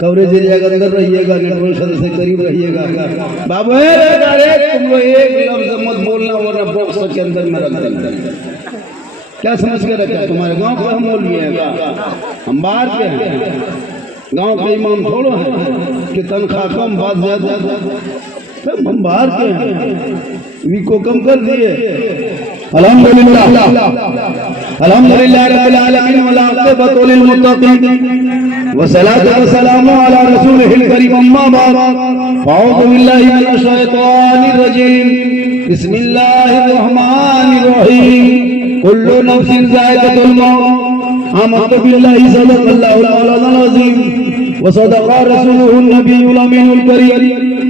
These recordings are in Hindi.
कवरेज एरिया के अंदर रहिएगा, नेटवर्क से करीब रहिएगा। बाबू तुम लोग एक लफ्ज मत बोलना वरना बॉक्स के अंदर में रख देंगे। क्या समझ के रखा? तुम्हारे गांव पे हम मौलवी हैं, हम बाहर के हैं, गांव के इमाम थोड़ो हैं कि तनख्वाह कम बात ज्यादा, हम बाहर के हैं। वी को कम कर दिए। अल्हम्दुलिल्लाह अल्हम्दुलिल्लाह रब्बिल आलमीन वल आक़िबतु लिल मुत्तक़ीन व सलातु व सलामु अला रसूलिहिल करीम अम्मा बाद फ़अऊज़ु बिल्लाहि मिनश शैतानिर रजीम बिस्मिल्लाहिर रहमानिर रहीम कुल्लु नफ्सिन ज़ाइक़ातुल मौत आमन्तु बिल्लाहि सदक़ल्लाहुल मौलानाल अज़ीम व सदक़ा रसूलुहुन नबियुल अमीनुल करीम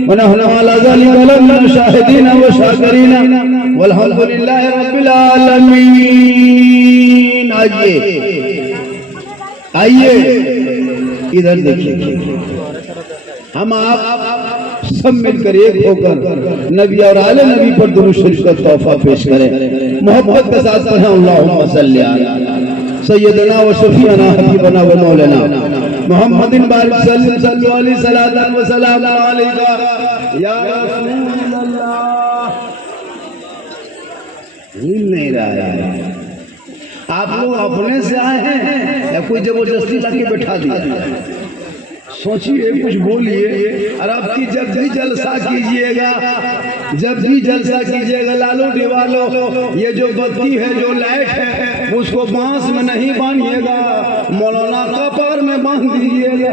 व नहनु अला ज़ालिका लमिन शाहिदीन व शाकिरीन वल्हम्दुलिल्लाहि रब्बिल आलमीन। आइए इधर देखिए, हम आप सब मिलकर एक होकर नबी और आले नबी पर दुरूद शरीफ का तोहफा पेश करें। मोहब्बत के साथ पढ़ें अल्लाहुम्मा सल्ली अला सय्यदना व शफीअना हबीबना व मौलाना मुहम्मदिन बारिक सल्लल्लाहु अलैहि सलातन व सलाम अलैका या रसूलल्लाह। हिल नहीं रहा है। आप लोग अपने से आए हैं या कोई जबरदस्ती लाके बैठा दिया? सोचिए, कुछ बोलिए। और आपकी जब भी जलसा कीजिएगा, जब भी जलसा कीजिएगा लालो डिवालो, ये जो बत्ती है, जो लाइट है, उसको बांस में नहीं बांधिएगा, मौलाना कपर में बांध दीजिएगा।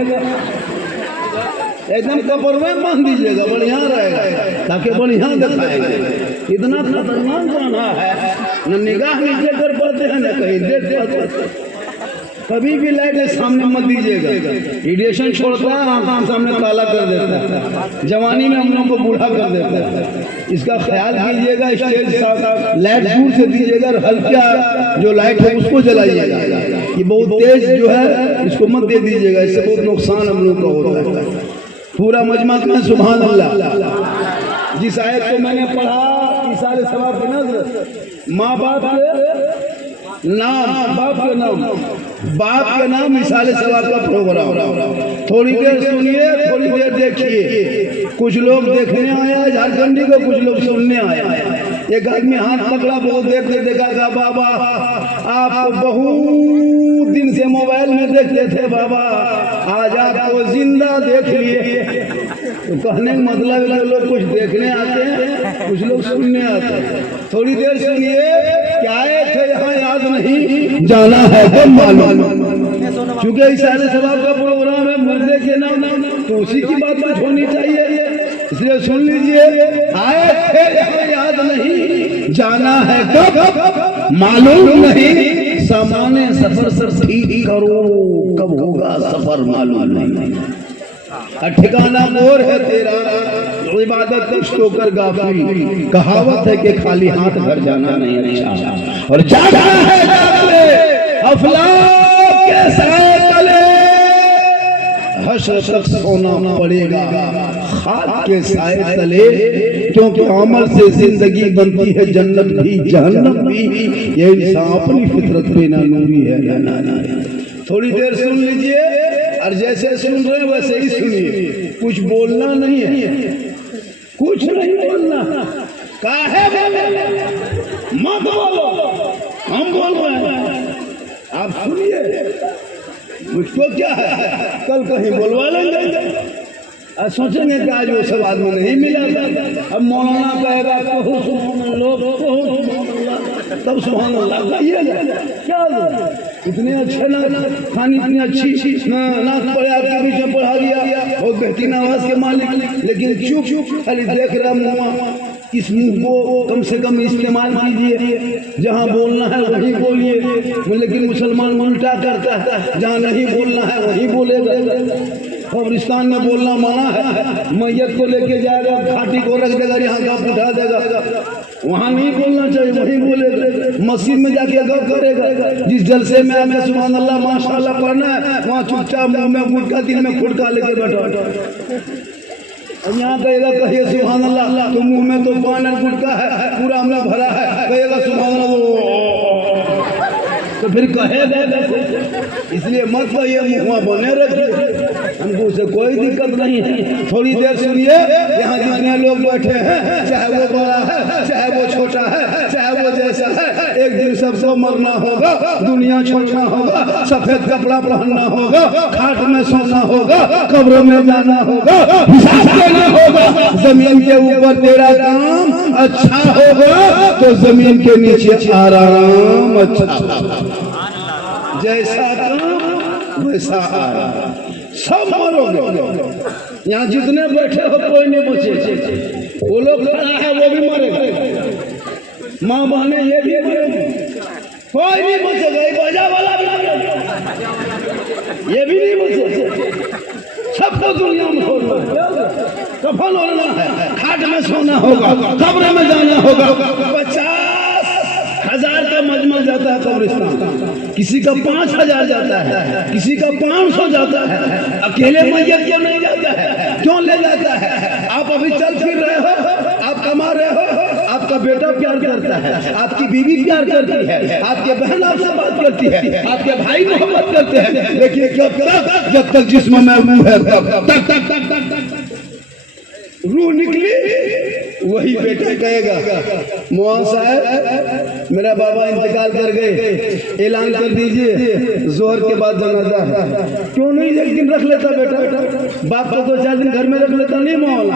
एकदम कपर में बांध दीजिएगा, बढ़िया रहेगा, ताकि बढ़िया दिखाएंगे। इतना खतरनाक गाना है, न निगाह नीचे कर पाते हैं न कहीं देख पाते। कभी भी लाइट सामने मत दीजिएगा, रेडिएशन छोड़ता है, आंख सामने काला कर देता है, जवानी में हम लोग को बूढ़ा कर देता है। इसका ख्याल कीजिएगा। स्टेज लाइट दूर से दीजिएगा, हल्का जो लाइट है उसको जलाइएगा। ये बहुत तेज जो है इसको मत दे दीजिएगा, इससे बहुत नुकसान हम लोग का होता है। पूरा मजमा में सुभान अल्लाह। जिस आयत को मैंने पढ़ा, इसारे सवाब की नज़र, माँ बाप के नाम, बाप के नाम, बाप के नाम मिसाले सवाब का प्रोग्राम। थोड़ी देर सुनिए, थोड़ी देर देखिए। कुछ लोग देखने आया झारखंडी को, कुछ लोग सुनने आया। एक आदमी हाथ पकड़ा, बहुत देर से देखा था, बाबा आप बहुत दिन से मोबाइल में देखते थे बाबा, आज आपको जिंदा देख लिए। तो कहने का मतलब लोग कुछ देखने आते हैं, कुछ लोग सुनने आते हैं। थोड़ी देर सुनिए, क्या थे यहाँ याद नहीं, जाना है तो मालूम। क्योंकि इसारे सवाब का प्रोग्राम है, मर्दे के नाम तो उसी की बात कुछ होनी चाहिए, इसलिए सुन लीजिए। आए थे यहाँ याद नहीं, जाना है कब मालूम नहीं, सामान्य सफर सर ठीक करो, कब होगा सफर मालूम नहीं। ठिकाना और है तेरा, इबादत तो कर गाफिल। कहावत है कि खाली हाथ घर जाना नहीं अच्छा, और जाना है अफलाक के साए तले, हश्र तक सोना पड़ेगा खाक के साए तले। क्योंकि अमल से जिंदगी बनती है, जन्नत भी जहन्नम भी, ये इंसान अपनी फितरत पे ना नूरी है ना। थोड़ी देर सुन लीजिए, और जैसे सुन रहे हैं वैसे ही सुनिए। कुछ बोलना नहीं है, कुछ नहीं बोलना। काहे मत बोलो, हम बोल रहे हैं, आप सुनिए। मुझको क्या है, कल कहीं बोलवा लेंगे, और सोचेंगे कि आज वो सब आदमी नहीं मिला। अब मौलाना कहेगा लोग तब सुभान अल्लाह क्या इतने अच्छे ना खानी, इतनी अच्छी नाक पड़े आपके बीच में पढ़ा दिया, बहुत बेहतरीन आवाज के मालिक, लेकिन चुप खाली देख रहा मुँह। इस मुंह को कम से कम इस्तेमाल कीजिए, जहाँ बोलना है वहीं बोलिए। लेकिन मुसलमान उल्टा करता है, जहाँ नहीं बोलना है वहीं बोलेगा। कब्रिस्तान में बोलना मना है, मैयत को लेके जाएगा, घाटी को रख देगा, यहाँ गप उठा देगा, वहाँ नहीं बोलना चाहिए, वहीं बोलेगा। मस्जिद में जाके गप करेगा। जिस जलसे में आके सुभान अल्लाह माशाअल्लाह पढ़ना है, वहाँ चुपचाप मुँह में गुटका, दिल में फुटका लेके बैठा। यहाँ कहेगा कहिए सुभान अल्लाह, तो मुँह में तो पान और गुटका है, पूरा हमने भरा है, कहेगा सुभान अल्लाह, तो फिर कहेगा। इसलिए मत कहिए, मुँह बने रखिए, हमको उसे कहीं थोड़ी देर सुनिए। यहाँ जितने लोग बैठे हैं, चाहे वो बड़ा है, चाहे वो छोटा है, चाहे वो जैसा है, एक दिन सबको मरना होगा, दुनिया छोड़ना होगा, सफेद कपड़ा पहनना होगा, खाट में सोना होगा, कब्र में जाना होगा, हिसाब देना होगा। जमीन के ऊपर तेरा काम अच्छा होगा तो जमीन के नीचे आराम अच्छा होगा। जैसा काम वैसा आराम। सब मरोगे। यहाँ जितने बैठे हो कोई नहीं बचे। वो लोग खड़ा है वो भी मरेगा, माँ बहने ये भी मरेगी, कोई नहीं बचेगा। बाजा वाला भी मरेगा, ये भी नहीं बचेगा। सबको दुनिया में छोड़ना है, कफन ओढ़ना है, खाट में सोना होगा, कब्र में जाना होगा। 50,000 का मजमल जाता है कब्रिस्तान, किसी का 5,000 जाता है, किसी का 500 जाता है। अकेले मैयत क्यों नहीं जाता है? क्यों ले जाता है? आप अभी चल फिर रहे हो, आप कमा रहे हो, आपका बेटा प्यार करता है, आपकी बीवी प्यार करती है, आपके बहन आपसे बात करती है, आपके भाई मोहब्बत करते हैं, लेकिन जब तक जिस्म में रूह है तक रूह निकली वही बेटा कहेगा मौलाना साहब मेरा बाबा इंतकाल कर गए, ऐलान कर दीजिए जोहर के बाद जनाजा है। क्यों नहीं एक दिन रख लेता बेटा? बाप को 2-4 दिन घर में रख लेता नहीं मौलाना?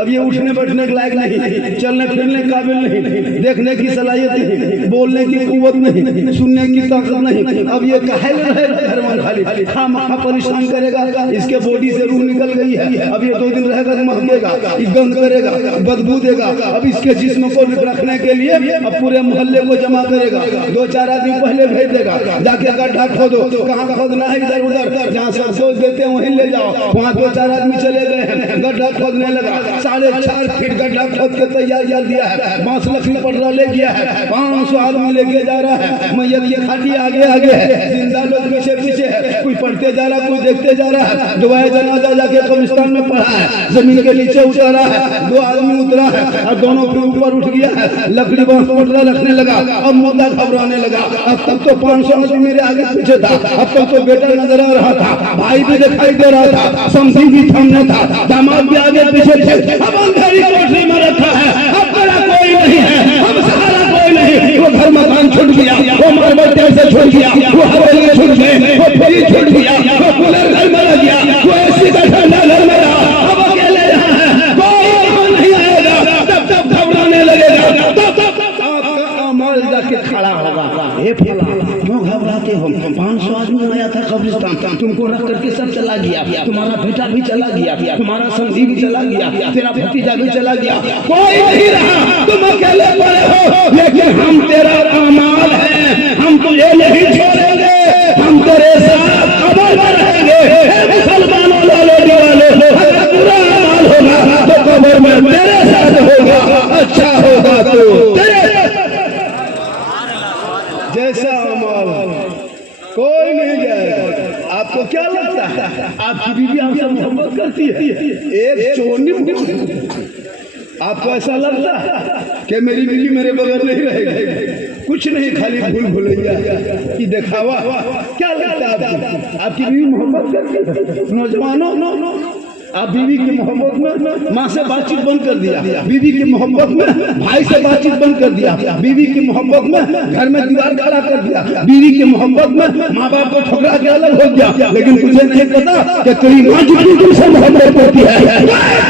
अब ये उठने बैठने के लायक नहीं, चलने फिरने काबिल नहीं, देखने की सलाहियत नहीं, बोलने की कुव्वत नहीं, सुनने की ताकत नहीं। अब ये काहे रहेगा घर में खाली खामखा परेशान करेगा? इसके बॉडी से रूह निकल गई है, अब ये 2 दिन रहेगा तो महकेगा, गंद करेगा, बदबू देगा। अब इसके जिस्म को रखने के लिए अब पूरे मोहल्ले को जमा करेगा, 2-4 आदमी पहले भेज देगा, जाके गड्ढा खोदो, कहाँ खोदना है इधर उधर, जहाँ सब सोच देते हैं वहीं ले जाओ। वहाँ 2-4 आदमी चले गए हैं, गड्ढा खोदने लगा, 4.5 फीट गड्ढा खोद के तैयार कर दिया है, बांस लकड़ी पटरा ले गया है, 500 आदमी लेके जा रहा है। मैयत की खाटी आगे आगे है, जिंदा लोग पीछे पीछे है, कोई पढ़ते जा रहा, कोई देखते जा रहा है। दुआए जनाजा जाके कब्रिस्तान में पढ़ा है, जमीन के नीचे उतारा है, 2 आदमी उतरा है और दोनों के ऊपर उठ गया है, लकड़ी बांस पटरा रखने लगा। अब मुद्दा घबराने लगा। अब तक तो 500 आदमी मेरे आगे पीछे था, अब तक तो बेटा नजर आ रहा था, भाई भी दिखाई दे रहा था, समझी भी सामने था, दामाद भी आगे पीछे थे। अब अंधेरी कोठरी में रखा है, अब बड़ा कोई नहीं है, अब सहारा कोई नहीं। वो घर मकान छूट गया, वो मार्बल से छूट गया, वो हवेली छूट गए, वो फेरी छूट गया, वो कूलर घर में लग गया, वो एसी का ठंडा घर में रहा। अब अकेले यहाँ है, कोई नहीं आएगा, तब घबराने लगेगा, तब आपका अमल जाके खड़ा होगा। हे फला क्यों घबराते हो? 500 आदमी आया था कब्रिस्तान, तुमको रख करके सब चला गया, तुम्हारा बेटा भी चला गया, तुम्हारा समधी भी चला गया, तेरा भतीजा भी चला गया, कोई नहीं रहा, तुम अकेले पड़े हो। लेकिन हम तेरा अमाल है, हम तुझे नहीं छोड़ेंगे, हम तेरे साथ कब्र में रहेंगे। मुसलमानों वालों अगर बुरा अमाल होगा तो कब्र में तेरे साथ होगा, अच्छा होगा तो तेरे जैसा अमाल कोई नहीं जाएगा। आपको क्या लगता है आपकी बीवी आपसे मोहब्बत करती है? एक चोरनी आपको ऐसा लगता है कि मेरी बीवी मेरे बगैर नहीं रहेगी? कुछ नहीं, खाली भूल भुलैया कि दिखावा। क्या लगता है आपकी बीवी मोहब्बत करती है? नौजवानों आप बीवी की मोहब्बत में माँ से बातचीत बंद कर दिया, बीवी की मोहब्बत में भाई से बातचीत बंद कर दिया, बीवी की मोहब्बत में घर में दीवार खड़ा कर दिया, बीवी की मोहब्बत में माँ बाप को ठुकरा के अलग हो गया। लेकिन तुझे नहीं पता कि तेरी माँ जितनी तुमसे मोहब्बत करती है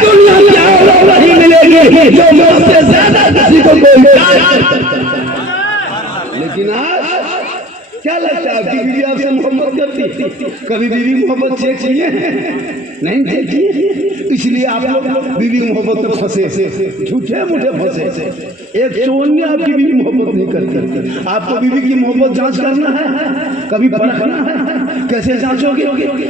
दुनिया में और नहीं मिलेगी जो माँ से ज्यादा किसी को कोई। लेकिन आज क्या लगता है आपकी बीवी आपसे मोहब्बत करती? कभी बीवी मोहब्बत चेक किए नहीं देखिए, इसलिए आप लोग बीवी मोहब्बत में फंसे, झूठे मूठे फंसे। एक चोरनी आपकी बीवी मोहब्बत नहीं करती। आपको बीवी की मोहब्बत जांच करना है, कभी परखना है। कैसे जांचोगे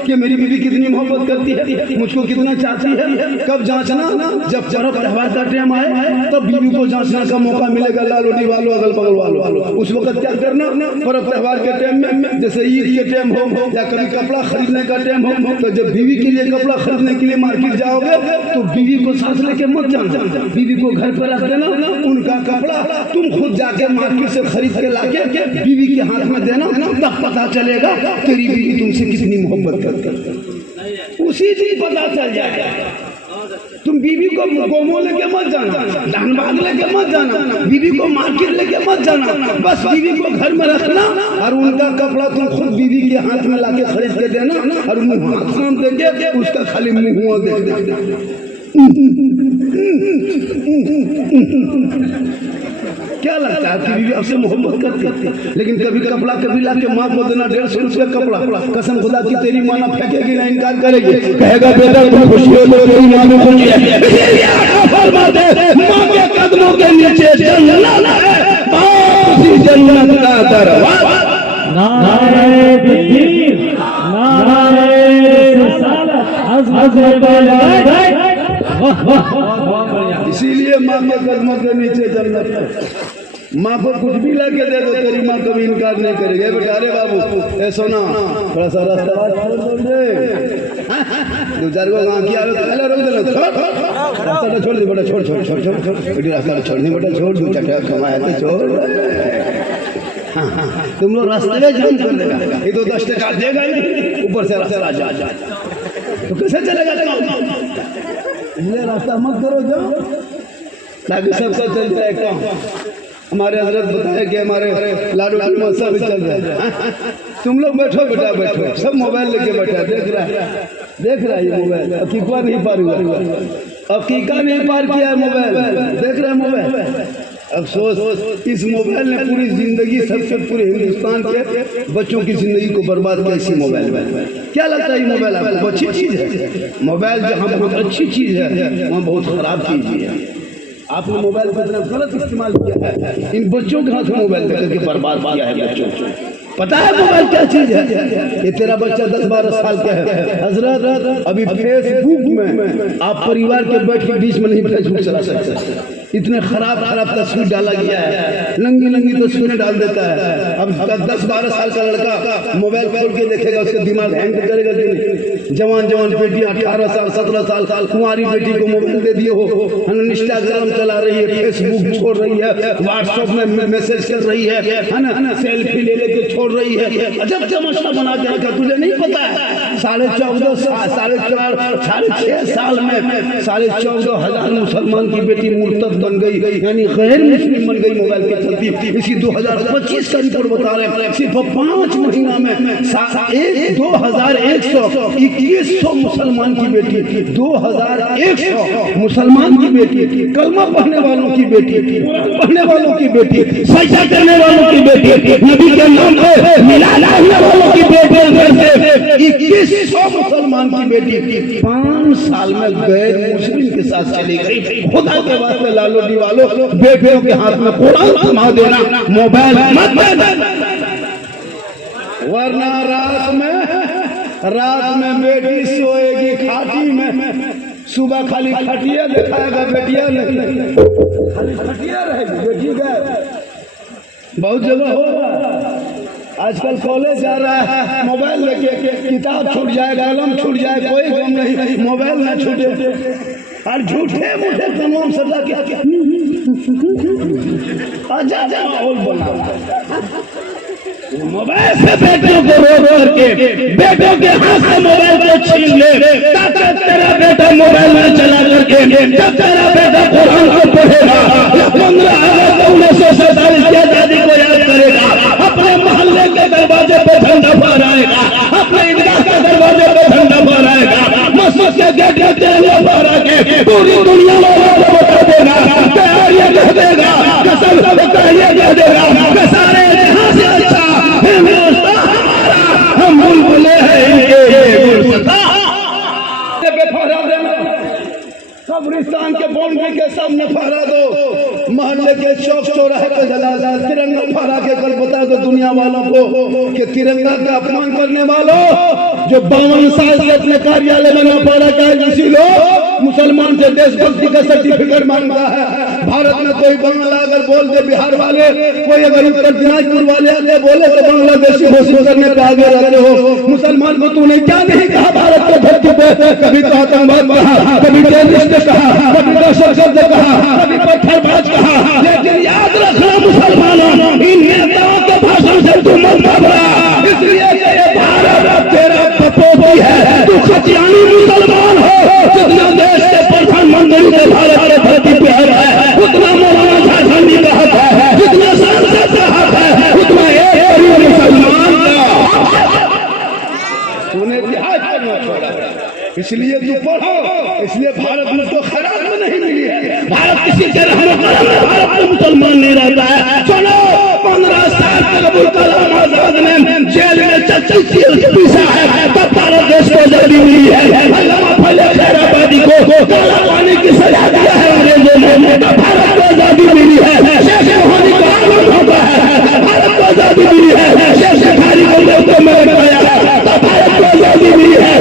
कि मेरी बीवी कितनी मोहब्बत करती है, मुझको कितना चाहती है? कब जांचना? जब पर्व त्योहार का टाइम आए तब बीवी को जांचने का मौका मिलेगा। लालूडी वालों, अगल बगल वालों, उस वक्त क्या करना? पर्व त्योहार के टाइम में, जैसे ईद के टाइम हो या कभी कपड़ा खरीदने का टाइम हो, तो जब बीवी के लिए कपड़ा खरीदने के लिए मार्केट जाओगे तो बीवी को साथ लेके मत जाना, बीवी को घर पर रख देना। उनका कपड़ा तुम खुद जाके मार्केट से खरीद के लाके बीवी के हाथ में देना, तब पता चलेगा तेरी बीवी तुमसे कितनी मोहब्बत करती है। उसी दिन पता चल जाएगा। तुम बीवी को गोमो लेके मत जाना, धनबाद लेके मत जाना, बीवी को मार्केट लेके मत जाना, बस बीवी को घर में रखना और उनका कपड़ा तुम खुद बीवी के हाथ में लाके खरीद के देना और मुँह हाथ देके उसका खाली मुँह देख देना। क्या लगता है आपकी बीवी आपसे मोहब्बत करती है, लेकिन कभी कपड़ा कभी ला के माँ को देना 150 का कपड़ा, कसम खुदा की तेरी माँ ना फेंकेगी ना इनकार करेगी, कहेगा बेटा तुम खुशी हो तो तेरी माँ भी खुशी है। माँ के कदमों के नीचे जन्नत है, उसी जन्नत का दरवाजा। नारे तकबीर, नारे रिसालत, इसीलिए माँ के कदमों के नीचे जन्नत है। माँ को कुछ भी लाके दे दो, तेरी माँ कभी इनकार नहीं करेगी। बेटा अरे बाबू ए सोना थोड़ा सा रास्ता दो चार को गाँव की आवे तो रोक देना, रास्ता छोड़ दे बेटा, छोड़ छोड़ छोड़ छोड़ बेटी, रास्ता छोड़ नहीं बेटा, छोड़ दो चटा कमाया तो छोड़। तुम लोग रास्ते जाम कर देगा, ये तो 10 टका देगा ही, ऊपर से रास्ता जा तो कैसे चलेगा? ये रास्ता मत करो जाओ, ताकि सबसे चल जाए काम। हमारे हजरत बताया कि हमारे लाडू सब चल रहा है। तुम लोग बैठो बेटा बैठो, सब मोबाइल लेके बैठा देख रहा है ये मोबाइल, अकीका नहीं पार हुआ, अकीका नहीं पार किया है मोबाइल, देख रहा है मोबाइल। अफसोस इस मोबाइल ने पूरी जिंदगी सबसे पूरे हिंदुस्तान के बच्चों की जिंदगी को बर्बाद किया इसी मोबाइल में। क्या लगता है ये मोबाइल आपको अच्छी चीज है? मोबाइल जहाँ बहुत अच्छी चीज है वहाँ बहुत खराब चीज है। आपने मोबाइल को इतना गलत इस्तेमाल किया है, इन बच्चों के हाथ में मोबाइल देकर के बर्बाद किया है बच्चों को। पता है मोबाइल क्या चीज है? ये तेरा बच्चा 10-12 साल का है हजरत, अभी फेसबुक में आप परिवार के बैठ के बीच में नहीं फेसबुक चला सकते, इतने खराब तस्वीर डाला गया है, नंगी तस्वीरें डाल देता है। अब 10-12 साल का लड़का मोबाइल खोल के देखेगा, उसका दिमाग हैंग करेगा कि नहीं? जवान बेटी 18 साल 17 साल कुंवारी बेटी को मोबाइल दे दिए हो, इंस्टाग्राम चला रही है, फेसबुक छोड़ रही है, व्हाट्सएप में मैसेज कर रही है ना, सेल्फी ले लेके छोड़ रही है। अजब तमाशा बना के रखा, तुझे नहीं पता है? 14.5 साल में 14.5 मुसलमान की बेटी मुर्तद बन गई, यानी गैर मुस्लिम बन गई मोबाइल के चलते। इसी 2025 का रिपोर्ट बता रहे हैं, सिर्फ 5 महीना में 2100 मुसलमान की बेटी, 2100 मुसलमान की बेटी, कलमा पढ़ने वालों की बेटी, पढ़ने वालों की बेटी, सजदा करने वालों की बेटी, नबी के नाम पे मिलाना वालों की बेटी, 2100 मुसलमान की बेटी 5 साल में गैर मुस्लिम के साथ चली गई। खुदा के वास्ते लालोडी वालों, बेटियों के हाथ में कुरान थमा देना, मोबाइल मत देना, वरना रात में बेटी सोएगी खाटी में, सुबह खाली खटिया दिखाएगा, बेटिया नहीं, खाली खटिया रहेगी, बेटी गए। बहुत जगह होगा आजकल कॉलेज जा रहा है मोबाइल लेके, किताब छूट जाएगा, कलम छूट जाए, कोई गम नहीं, मोबाइल ना छूटे। और झूठे मूठे तमाम सजा क्या आजा माहौल बना मोबाइल से बेटों को रो करके बेटों के हाथ से मोबाइल को छीन ले, ताकि तेरा बेटा मोबाइल में चला करके जब तेरा बेटा कुरान को पढ़ेगा, 15 अगस्त 1947 की आजादी को याद करेगा, अपने मोहल्ले के दरवाजे पर झंडा फहराएगा, अपने ईदगाह के दरवाजे पर झंडा फहराएगा, मस्जिद के गेट पे तिरंगा फहरा के पूरी दुनिया वालों को बता देगा, तैयारी कह देगा, कसम कह देगा कि सारे यहाँ से अच्छा हम बुलबुले हैं इनके फहरा देना, कब्रिस्तान के बाउंड्री के सामने फहरा दो, मोहल्ले के चौक चौराहे पे जला तिरंगा फहरा के कल बता दो दुनिया वालों को कि तिरंगा का अपमान करने वालों जो 52 साल से अपने कार्यालय में न पड़ा का इसी लोग मुसलमान से देशभक्ति का सर्टिफिकेट मांगता है। भारत में कोई बांग्ला अगर बोल दे, बिहार वाले कोई अगर उत्तर दिनाजपुर वाले आगे बोले तो बांग्लादेशी घोषित करने पे आगे रहते हो। मुसलमान को तूने क्या नहीं कहा भारत के धरती पे? कभी तो आतंकवाद कहा, कभी टेररिस्ट कहा, कभी दहशतगर्द कहा, कभी पत्थरबाज कहा, लेकिन याद रखना मुसलमानों, इन नेताओं के भाषण से तू मत घबरा, इसलिए ये भारत तेरा पपोती है, तू पाकिस्तानी मुसलमान हो, जितना देश के प्रधानमंत्री के भारत के धरती पे है, उतना मौलाना झारखंडी का हक है, जितना सांसद का हक है, उतना एक गरीब मुसलमान का। तूने इतिहास पढ़ना छोड़ा, इसलिए तू पढ़ो, इसलिए भारत में तो खैरात में नहीं मिली है। भारत किसी के रहमत में भारत में मुसलमान नहीं रहता है। सुनो, 15 साल तक अबुल कलाम आजाद ने जेल में 36 पीसा है, तब भारत देश को आजादी मिली है। अल्लामा फजल खैराबादी को काला पानी की सजा दिया है अंग्रेजों ने, तब भारत को आजादी मिली है। शेख मोहनी का आलम होता है, भारत को आजादी मिली है। शेख शिखारी को लोगों में रखाया है, तब भारत को आजादी मिली है।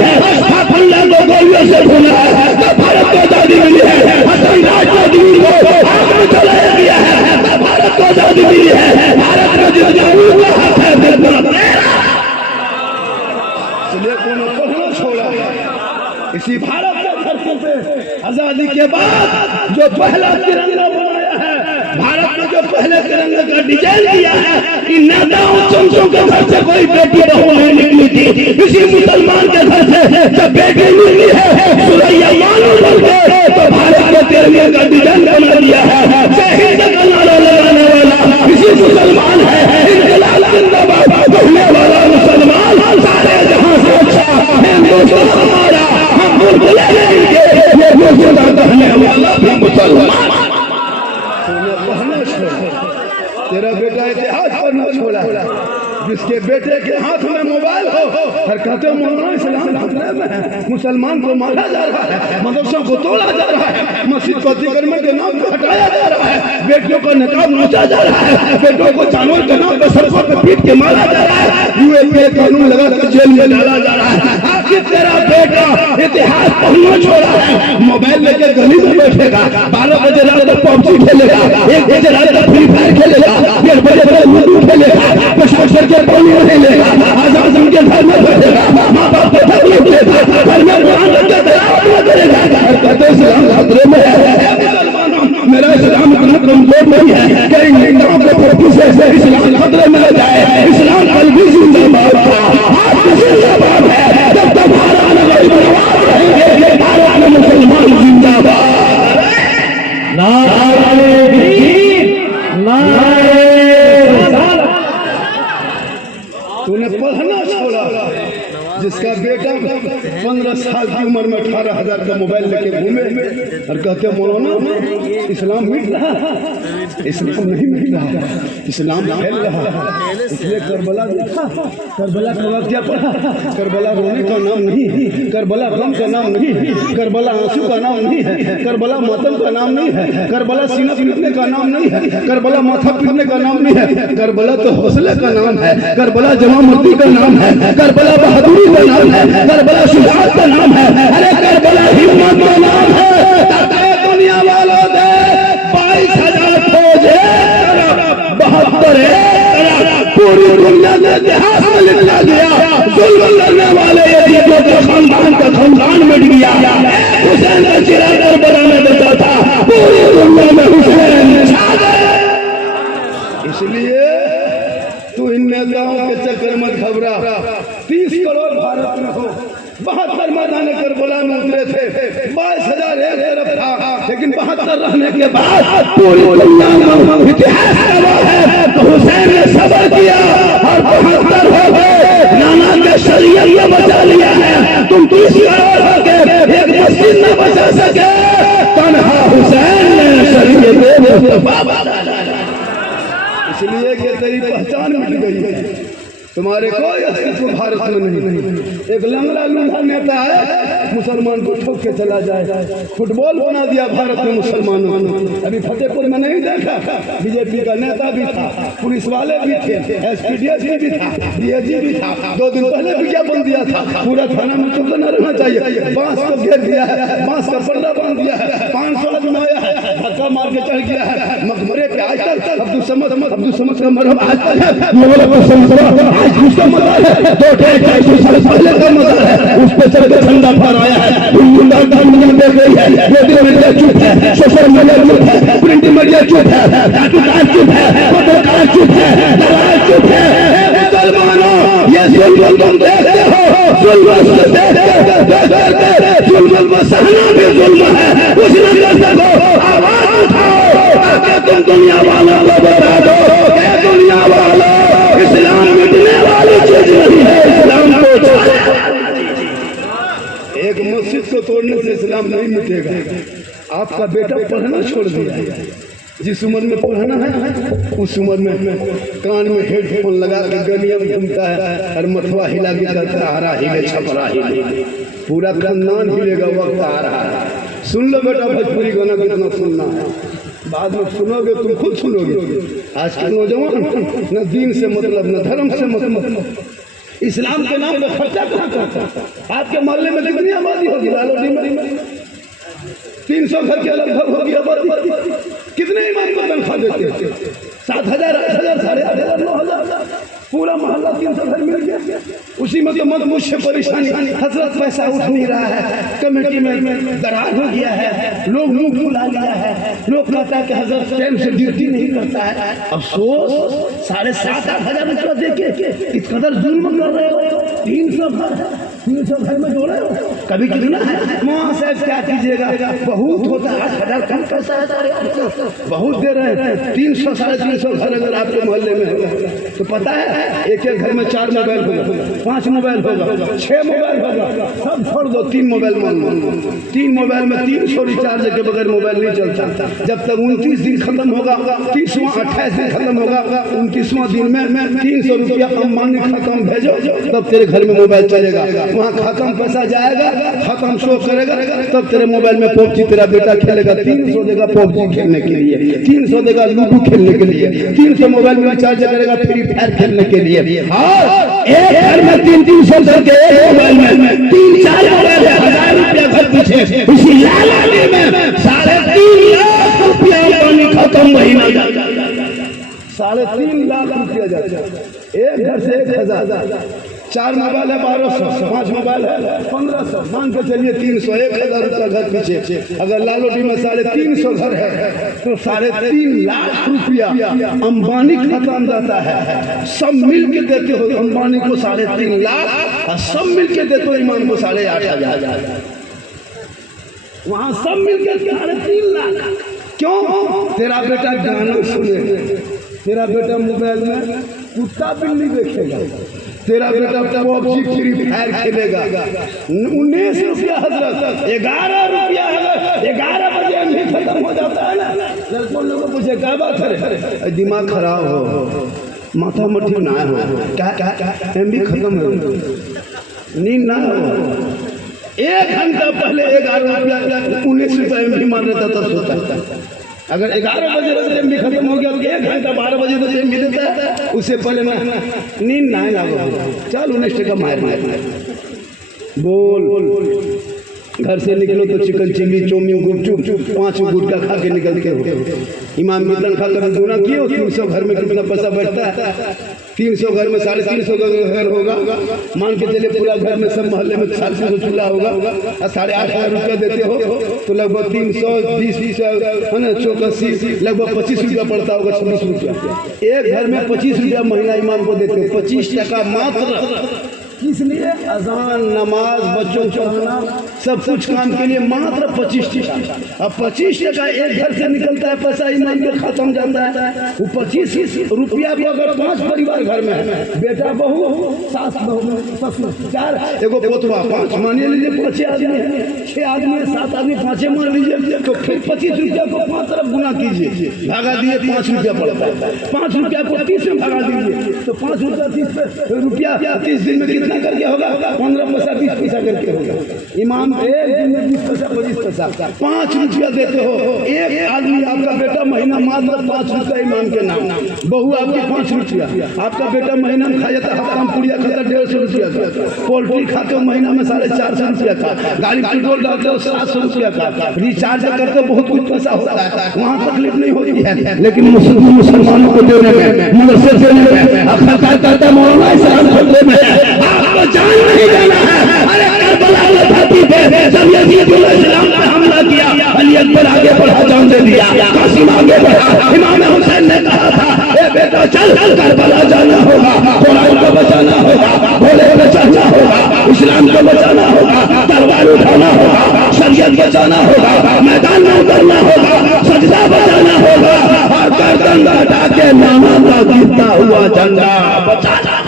गोलियों से भूला है, तब भारत को आजादी मिली है। हसन राजनीति को आग में जलाया गया है, तब भारत को आजादी मिली है। भारत में जितना हक है इसलिए कोनो पढ़ना छोड़ा। इसी भारत के धरती पे आजादी के बाद जो पहला तिरंगा बनाया है, भारत में जो पहले तिरंगे का डिजाइन दिया है, इन नेताओं चमचों के घर से कोई बेटी बहू नहीं निकली थी। इसी मुसलमान के घर से जब बेटी निकली है सुरैया मानो बनके, तो भारत के तिरंगे का डिजाइन बना दिया है। शहीद का नारा लगाने वाला इसी मुसलमान है। इनकलाब जिंदाबाद कहने वाला मुसलमान सारे जहां से अच्छा हिंदुस्तान हमारा, हम बुलबुलें इनके, ये मुसलमान कहने वाला भी मुसलमान। तेरा बेटा इतिहास पढ़ना छोड़ा, जिसके बेटे के हाथ में मोबाइल हो और कहते हो मौलाना इस्लाम खतरे में है, मुसलमान को मारा जा रहा है, मदरसों को तोड़ा जा रहा है, मस्जिद को अतिक्रमण के नाम पर हटाया जा रहा है, बेटियों को नकाब नोचा जा रहा है, बेटों को जानवर के नाम पर सड़कों पर पीट के मारा जा रहा है, यूएपीए कानून लगाकर जेल में डाला जा रहा है। आखिर तेरा बेटा इतिहास पढ़ना छोड़ा है, मोबाइल लेके गली में बैठेगा, 12 बजे रात तक पबजी खेलेगा, 1 बजे रात तक फ्री फायर खेलेगा, 1 बजे तक लूडो खेलेगा, कुछ के पानी नहीं लेगा, आजाद के घर में बैठेगा, माँ बाप को तकलीफ देगा, घर में कुरान के तिलावत न करेगा, कहते इस्लाम खतरे में है। मेरा इस्लाम इतना कमजोर नहीं है कि इन नेताओं के फटकी से इस्लाम खतरे में आ जाए। इस्लाम कल भी जिंदाबाद था, आज भी जिंदाबाद है। जब तक भारत में गरीब नवाज रहेंगे, भारत में मुसलमान जिंदाबाद। नारे तकबीर, नारे तूने पढ़ना छोड़ा, जिसका बेटा 15 साल की उम्र में 18,000 का मोबाइल लेके घूमे और कहते मौलाना इस्लाम मिट रहा है। इस्लाम नहीं मिट रहा, इस्लाम फैल रहा है। इसलिए करबला देखा, करबला का वाक़या पढ़ा, करबला रोने का नाम नहीं, करबला गम का नाम नहीं, करबला आंसू का नाम नहीं है, करबला मातम का नाम नहीं है, करबला सीना पीटने का नाम नहीं है, करबला माथा पीटने का नाम नहीं है, करबला तो हौसले का नाम है, करबला जमा मर्दी का नाम है, करबला बहादुरी का नाम है, करबला शुजाअत का नाम है, अरे करबला हिम्मत का नाम है। दुनिया वालों दे 22,000 फौज है, 72 पूरी दुनिया में इतिहास में लिखा गया। जुल्म करने वाले यजीदियों के खानदान का खानदान मिट गया। हुसैन का चिराग करबला में देता था, पूरी दुनिया में हुसैन छा गए। इसलिए तू इन नेताओं के चक्कर मत घबरा। 30 करोड़ भारत में हो, 72 मैदान करबला में उतरे थे, 22,000 एक तरफ था, लेकिन 72 रहने के बाद पूरी दुनिया में इतिहास गवाह है तो हुसैन ने सब्र किया और 72 हो गए। नाना के शरीयत ने बचा लिया है। तुम 30 करोड़ हो गए, एक मस्जिद न बचा सके, तन्हा हुसैन ने शरीयत मुस्तफा बचा लिया। इसलिए कि तेरी पहचान मिट गई है, तुम्हारे कोई अस्तित्व भारत में नहीं। एक लंगड़ा लूढ़ा नेता है, मुसलमान को ठोक के चला जाए, फुटबॉल बना दिया भारत में मुसलमानों ने। अभी फतेहपुर में नहीं देखा, बीजेपी का नेता भी था, पुलिस वाले भी थे, एसपीडीएसपी भी था, डीएजी भी था। 2 दिन पहले विज्ञापन दिया था, पूरा थाना में चुप न रहना चाहिए, बांस को घेर दिया है, बांस का पल्ला बांध दिया है, 500 आदमी आया है, धक्का मार के चढ़ गया है मकबरे पे। आज तक अब्दुल समद का मरहम आज तक है, आज उसका मजार है, 2-2 साल पहले का मजार है, उस पे चल के ठंडा फहराया है। दुनिया देख रही है, रेडियो मीडिया चुप है, सोशल मीडिया चुप है, प्रिंट मीडिया चुप है, डाटूकार चुप है, पत्रकार चुप है, दलाल चुप है। मुसलमानों, ये जुल्म तुम देखते हो, जुल्म देखते एक मस्जिद को तोड़ने से इस्लाम नहीं मिटेगा। आपका बेटा पढ़ना छोड़ दिया, जिस उम्र में पढ़ना है उस उम्र में कान में हेडफोन लगा के गलियां में घूमता है और मथुआ हिला के करता हरा हिले छपरा हिले, पूरा खानदान हिलेगा, वक्त आ रहा है। सुन लो बेटा भोजपुरी गाना कितना सुनना है, बाद में सुनोगे तुम खुद सुनोगे। आज के नौजवान न दीन से मतलब न धर्म से मतलब, इस्लाम के नाम पर खर्चा कहाँ करता है। आपके मोहल्ले में कितनी आबादी होगी? लालौटी में 300 घर के लगभग होगी आबादी। कितने इमाम को तनख्वाह देते हैं? 7,000, 8,000, 8,500, 9,000, पूरा मोहल्ला 300 घर मिल गया। उसी में तो मत मुझसे परेशानी, हजरत पैसा उठ नहीं रहा है, कमेटी में दरार हो गया है, लोग मुंह फुला लिया है, लोग कहता है कि हजरत टाइम से ड्यूटी नहीं करता है। अफसोस 7,500 रुपया देके इस कदर जुल्म कर रहे हो। 300 घर में जोड़े हो, कभी कितना है वहाँ से क्या कीजिएगा? बहुत होता है, 8,000 कम पैसा है, बहुत दे रहे हैं। 300 साढ़े 300 घर अगर आपके मोहल्ले में होगा तो पता है एक घर में 4 मोबाइल होगा, 5 मोबाइल होगा, 6 मोबाइल होगा, सब छोड़ दो 3 मोबाइल मान लो। 3 मोबाइल में 300 रिचार्ज के बगैर मोबाइल नहीं चलता। जब तक 29 दिन खत्म होगा, 30वां 28 दिन खत्म होगा, 29वां दिन में 300 रुपया अंबानी खत्म भेजो, तब तेरे घर में मोबाइल चलेगा। वहाँ खत्म पैसा जाएगा, खत्म शो करेगा, तब तेरे मोबाइल में पबजी तेरा बेटा खेलेगा। 300 देगा पबजी खेलने के लिए, 300 देगा लूडो खेलने के लिए, 300 मोबाइल में रिचार्ज करेगा फ्री फायर खेलने के लिए। और एक घर में 300 करके मोबाइल में 3-4 मोबाइल है, 1,000 रुपया घर पीछे। इसी लालची में 3.5 लाख रुपया पानी खत्म महीना जाता है। 3.5 लाख रुपया जाता है। एक घर से 1,000, 4 मोबाइल है 1,200, 5 मोबाइल है 1,500, मान के चलिए 300, 1,000 रुपया घर पीछे। अगर लालौटी में 350 घर है तो 3.5 लाख रुपया अंबानी खत्म जाता है। सब मिल के देते हो अंबानी को 3.5 लाख, और सब मिल के देते हो ईमान को 8,500। वहाँ सब मिल के 3.5 लाख। क्यों? तेरा बेटा गाना सुने, तेरा बेटा मोबाइल में कुत्ता बिल्ली देखेगा, तेरा बेटा पबजी फ्री फायर खेलेगा। 19 रुपया हजरत, 11 रुपया हजरत, 11 बजे एमबी खत्म हो जाता है ना। लड़कों लोगों को पूछे क्या बात है, दिमाग खराब हो, माथा मठी ना हो, क्या एमबी खत्म हो, नींद ना हो। 1 घंटा पहले 11 रुपया 19 रुपया एमबी मान रहा था, तब सोता है। अगर 11 बजे तक एमबी खत्म हो गया तो 1 घंटा 12 बजे तक एमबी देता है, उससे पहले ना नींद ना आएगा। चल 19 टका मार बोल। घर से निकलो तो चिकन चिल्ली चाउमीन गुपचुप 5 गुटखा खा के निकलते हो। इमाम की तनख्वाह कभी गुना किए हो? 300 घर में कितना पैसा बैठता है? 300 घर में 350 का घर होगा, मान के चलिए पूरा घर में सब मोहल्ले में 350 चूल्हा होगा, और 8,500 रुपया देते हो तो लगभग 320 है ना, 84 लगभग 25 रुपया पड़ता होगा, 26 रुपया। एक घर में 25 रुपया महीना इमाम को देते हो, 25 टका मात्र। इसलिए अजान, नमाज, बच्चों को पढ़ाना, सब कुछ काम के लिए मात्र 25 टका। अब 25 टका एक घर से निकलता है, पैसा ईमान के खत्म जाता है। वो 25 रुपया को अगर 5 परिवार घर में है, बेटा बहू, सास बहू, ससुर 4, एगो पोतवा 5, मान लीजिए 5 आदमी है, 6 आदमी है, 7 आदमी, 5 मान लीजिए, तो फिर 25 रुपया को 5 तरफ गुना कीजिए, भागा दिए 5 रुपया पड़ता है। 5 रुपया को 30 में भागा दीजिए तो 5 रुपया 30 दिन में कितना करके होगा? 15 पैसा 20 पैसा करके होगा। इमाम एक दिन में 20 पैसा 25 पैसा 5 रुपया देते हो। एक आदमी आपका बेटा महीना मात्र 5 रुपया इमाम के नाम, बहू आपकी 5 रुपया, आपका बेटा महीना में खा जाता, हफ्ता में पुड़िया खाता 150 रुपया का, पोल्ट्री खाते हो महीना में 450 रुपया का, गाड़ी पेट्रोल डालते हो 700 रुपया का, रिचार्ज करते हो बहुत कुछ पैसा होता है, वहाँ तकलीफ नहीं होती है। लेकिन मुसलमानों को देने में, मदरसे देने में, खर्चा करता मौलाना इस्लाम खोलने में आपको जान नहीं जाना है। अरे करबला में धरती पे जब यजीद इस्लाम पे हमला किया, अली अकबर आगे बढ़ा, जान दे दिया, कासिम आगे बढ़ा, इमाम हुसैन ने कहा था ए बेटा चल करबला जाना होगा, कुरान को बचाना होगा, भोले को बचाना होगा, इस्लाम को बचाना होगा, तलवार उठाना होगा, शरीयत बचाना होगा, मैदान में उतरना होगा, सजदा बचाना होगा, और गर्दन हटा के नाना का गिरता हुआ झंडा बचाना।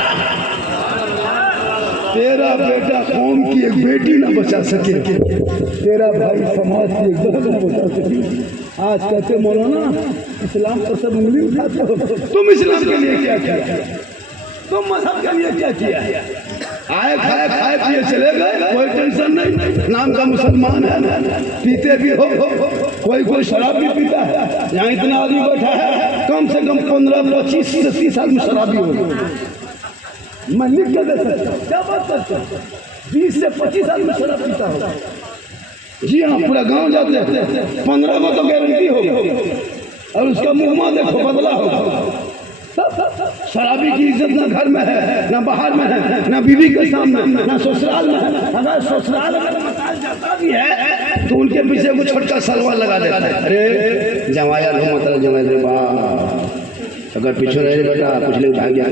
तेरा बेटा कौम की एक बेटी ना बचा सके, तेरा भाई समाज की एक बहन ना बचा सके। आज कहते मौलाना इस्लाम पर सब उंगली उठाते हो, तुम इस्लाम के लिए क्या किया, तुम मजहब के लिए क्या किया? आए खाए खाए पिए चले गए, कोई टेंशन नहीं, नाम का मुसलमान है, पीते भी हो, कोई शराब भी पीता है। यहाँ इतना आदमी बैठा है, कम से कम 15, 25 से 30 आदमी शराबी हो। मैं लिख के दे सकता हूँ, क्या बात करते हो, 20 से 25 आदमी शराब पीता होगा। जी हाँ, पूरा गांव जाते हैं, 15 को तो गारंटी होगा, और उसका मुँह देखो बदला होगा। शराबी की इज्जत ना घर में है, ना बाहर में है, ना बीवी के सामने, ना ससुराल में है। अगर ससुराल में मकान जाता भी है तो उनके पीछे वो छोटा सलवार लगा देता है, अरे जमाया लो मतलब जमाया रे बाप, अगर पीछे रहे बेटा कुछ लोग भाग गया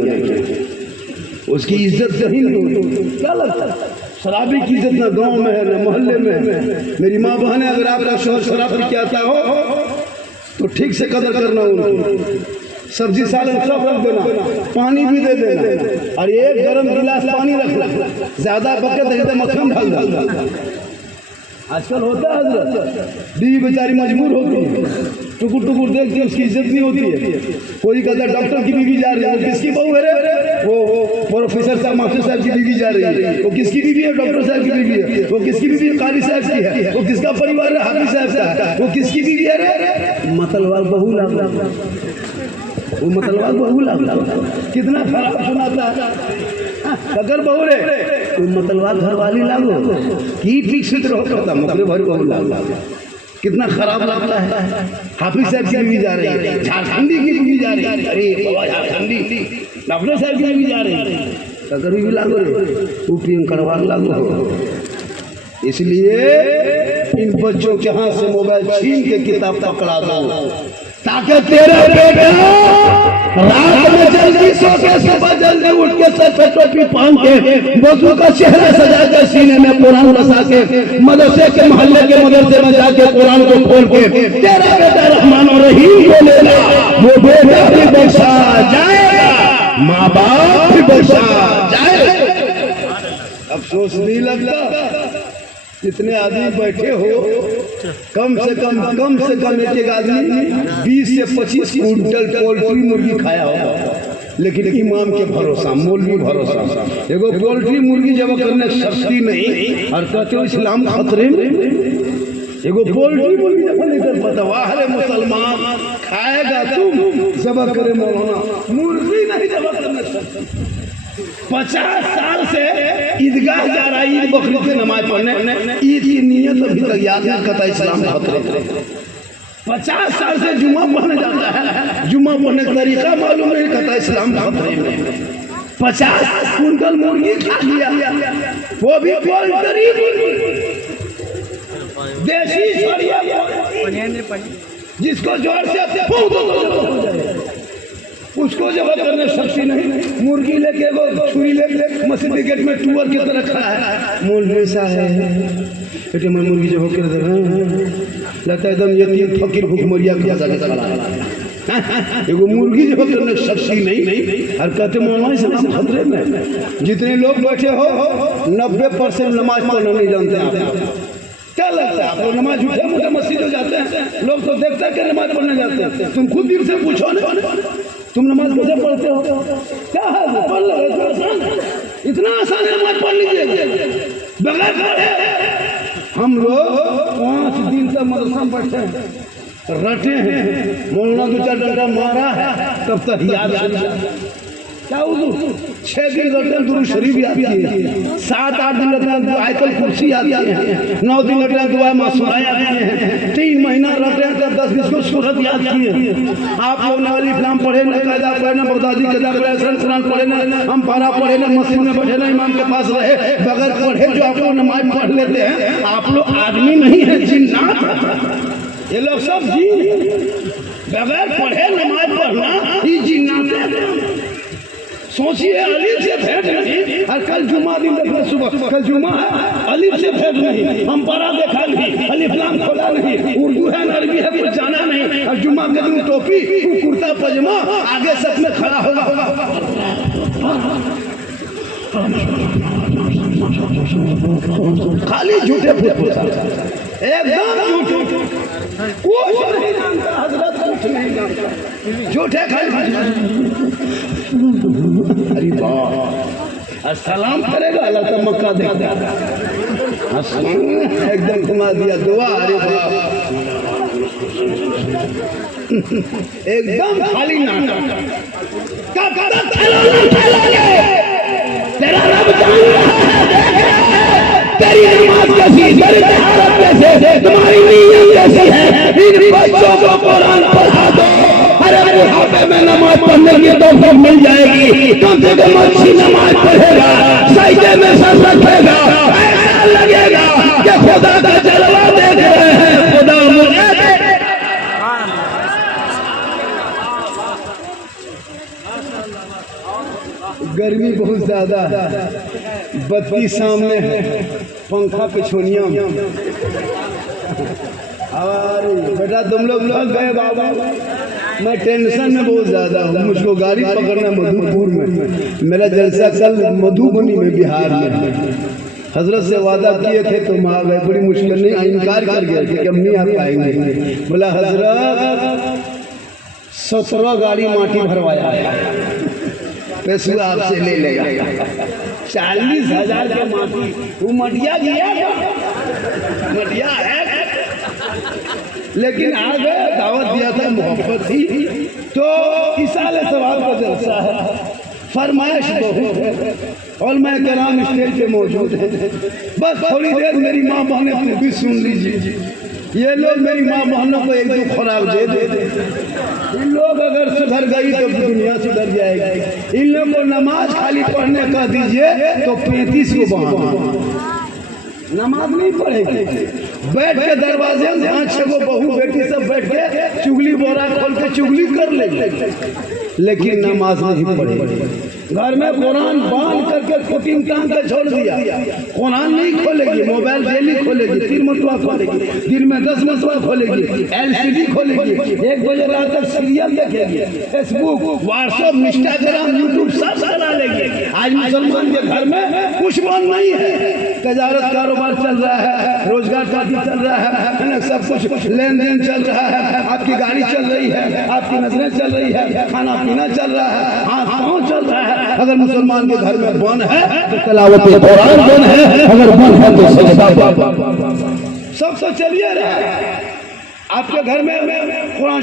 तो उसकी इज्जत सही नहीं होती। क्या लगता है शराबी की इज्जत ना गाँव में है, ना मोहल्ले में है। मेरी माँ बहन, अगर आपका शोहर शराब पी के आता हो तो ठीक से कदर करना, उनको सब्जी सालन सब रख देना, पानी भी दे देना, और एक गरम गिलास पानी रखना, ज्यादा बके तो एकदम मक्खन डाल देना। आजकल होता है हजरत, बीवी बेचारी मजबूर होती है, टुकुर टुकुर देखती है, उसकी इज्जत नहीं होती है। कोई कहता है डॉक्टर की बीवी जा रही है, वो किसकी बहू है रे, वो प्रोफेसर साहब मास्टर साहब की बीवी जा रही है। वो किसकी बीवी है, डॉक्टर साहब की बीवी है। वो किसकी बीवी है, कारी साहब की है। वो किसका परिवार है, हाफिज साहब का। वो किसकी बीवी है रे, मतलवार बहू लागा, वो मतलवार बहू लागा। कितना खराब सुनाता है, अगर बहू रे तो मतलवार घर वाली लागो की ठीक से रहो करता, मतलब भर बहू लागो, कितना खराब लगता है। हाफिज साहब की बीवी जा रही है, झारखंडी की बीवी जा रही है, अरे झारखंडी, डॉक्टर साहब की बीवी जा रही है, अगर भी लागो रे तू पीएम करवान लागो। इसलिए इन बच्चों के हाथ से मोबाइल छीन के किताब पकड़ा दो, ताकि तेरा बेटा रात में जल्दी सो के सुबह जल्दी उठ के सर पे टोपी पहन के वजू का चेहरा सजा के सीने में कुरान बसा के मदरसे के मोहल्ले के मदरसे में जाके कुरान को खोल के तेरा बेटा रहमान और रहीम बोलेगा, वो बेटा भी बख्शा जाएगा, माँ बाप भी बख्शा जाएगा। अफसोस नहीं लगता कितने आदमी बैठे हो, कम से कम एक आदमी 20 से 25 कुंटल पोल्ट्री मुर्गी खाया होगा, लेकिन इमाम के भरोसा, मौलवी भरोसा। एगो पोल्ट्री मुर्गी जब करने शक्ति नहीं और कहते हो इस्लाम खतरे में। एगो पोल्ट्री मुर्गी जब लेकर बतावा है मुसलमान खाएगा तुम जब करे मौलाना, मुर्गी नहीं जब करने शक्ति। 50 साल से ईदगाह जा रहा है ईद बकरी की नमाज पढ़ने, ईद की नियत अभी तक याद नहीं करता, इस्लाम खतरे। 50 साल से जुम्मा पढ़ने जाता है, जुम्मा पढ़ने का तरीका मालूम नहीं करता, इस्लाम खतरे में। 50 कुंटल मुर्गी खा लिया, वो भी पोल्ट्री देसी, जिसको जोर से उसको जब करने शक्ति नहीं। मुर्गी लेके वो छुरी लेके मस्जिद गेट में टूअर की तरह खड़ा है, मौलवी साहब बेटे मैं मुर्गी जो होकर दे रहा हूं, लगता है एकदम यतीम फकीर भूखमरिया की भाषा के खड़ा है। एगो मुर्गी जो करने शक्ति नहीं और कहते मौलवी साहब खतरे में। जितने लोग बैठे हो 90% नमाज पढ़ना नहीं जानते हैं। क्या लगता है आप लोग नमाज झूठे मोटे मस्जिद हो जाते हैं, लोग तो देखते हैं कि नमाज पढ़ने जाते हैं। तुम खुद दिल से पूछो ना, तुम नमाज कैसे पढ़ते हो, क्या है पढ़ लो, इतना आसान है नमाज पढ़ लीजिए बगैर पढ़े। हम लोग 5 दिन तक मदरसा में बैठे हैं, रटे हैं, मौलाना 2-4 डंडा मारा है, तब तक याद क्या उर्दू 6 दिन रटते हैं, दुरूद शरीफ याद किए, 7-8 दिन रटते हैं, आयतुल कुर्सी याद किए हैं, 9 दिन रटते हैं, दुआ मासूरा याद किए हैं, 3 महीना रटते हैं, तब 10-20 को सूरत याद किए हैं। आप लोग ना अलिफ लाम पढ़े, ना कायदा पढ़े, ना बगदादी कायदा पढ़े, कुरान पढ़े, ना हम पारा पढ़े, ना मस्जिद में बैठे, ना इमाम के पास रहे, बगैर पढ़े जो आप लोग नमाज पढ़ लेते हैं। आप लोग आदमी नहीं है, जिन्नात। ये लोग सब जिन, बगैर पढ़े नमाज पढ़ना ये जिन्नात। सोचिए अलिफ से भेंट नहीं, और कल जुम्मा दिन देखना सुबह, कल जुम्मा है, अलिफ से भेंट नहीं, हम पढ़ा देखा नहीं, अलिफ लाम खोला नहीं, उर्दू है न अरबी है कुछ जाना नहीं, और जुम्मा के दिन टोपी कुर्ता पजामा आगे सब में खड़ा होगा। खाली झूठे फुसफुसा, एकदम झूठ, कुछ नहीं जानता हजरत, कुछ नहीं जानता, झूठे खाली। अरे वाह, सलाम करेगा अल्लाह का मक्का देखता, एकदम घुमा दिया दुआ। अरे वाह, एकदम खाली नाटक। कब तक खेलोगे? तेरा रब जान रहा है, तेरी नमाज कैसी, तेरी तहारत कैसे, तुम्हारी नीयत कैसी है। इन बच्चों को कुरान पढ़ा दो, अरे बुढ़ापे में नमाज पढ़ने की तौफीक मिल जाएगी। कम से कम अच्छी नमाज पढ़ेगा, सजदे में सर रखेगा, ऐसा लगेगा कि खुदा का जलवा देख रहे हैं। खुदा गर्मी बहुत ज्यादा, बत्ती सामने है, पंखा पे छोनिया। अरे बेटा तुम लोग गए बाबा, मैं टेंशन में बहुत ज्यादा हूँ। मुझको गाड़ी पकड़ना मधुपुर में, मेरा जलसा कल मधुबनी में बिहार में। हजरत से वादा किए थे तो आ गए, बड़ी मुश्किल नहीं, इनकार कर गए थे कि हम नहीं आ पाएंगे। बोला हजरत 17 गाड़ी माटी भरवाया है, पैसे आपसे ले लेगा। 40,000 के माटी, वो मटिया दिया, मटिया है, लेकिन आ गए, दावत दिया था, मोहब्बत थी। तो इसाले सवाल का जलसा है, फरमाइश बहुत है, और मैं कराम स्टेज पे मौजूद है। बस थोड़ी देर मेरी माँ बहने को भी सुन लीजिए। ये लोग मेरी माँ बहनों को एक दो खुराक दे दे, इन लोग अगर सुधर गई तो दुनिया सुधर जाएगी। इन लोग को नमाज खाली पढ़ने का दीजिए तो 35 को बहाना, नमाज नहीं पढ़ेगी। बैठ के दरवाजे में 5-6 को बहू बेटी सब बैठ के चुगली बोरा खोल के चुगली कर लेंगे, लेकिन नमाज नहीं पढ़ेगी। घर में कुरान बांध करके कुटिंग टांग के छोड़ दिया, कुरान नहीं खोलेगी, मोबाइल डेली खोलेगी, 3 मरतबा खोलेगी, दिन में 10 मरतबा खोलेगी, LCD खोलेगी, 1 बजे रात तक सीरियल देखेगी, फेसबुक, व्हाट्सएप, इंस्टाग्राम, यूट्यूब सब चला लेगी। आज मुसलमान के घर में कुछ बंद नहीं है, तजारत कारोबार चल रहा है, रोजगार पार्टी चल रहा है, सब कुछ लेन देन चल रहा है, आपकी गाड़ी चल रही है, आपकी नजरें चल रही है, खाना पीना चल रहा है, हाथ पाँव चल रहा है। अगर मुसलमान के घर में बन है तो तिलावत कुरान बन है, अगर बन है तो सब तो चलिए रहा है। आपके घर में कुरान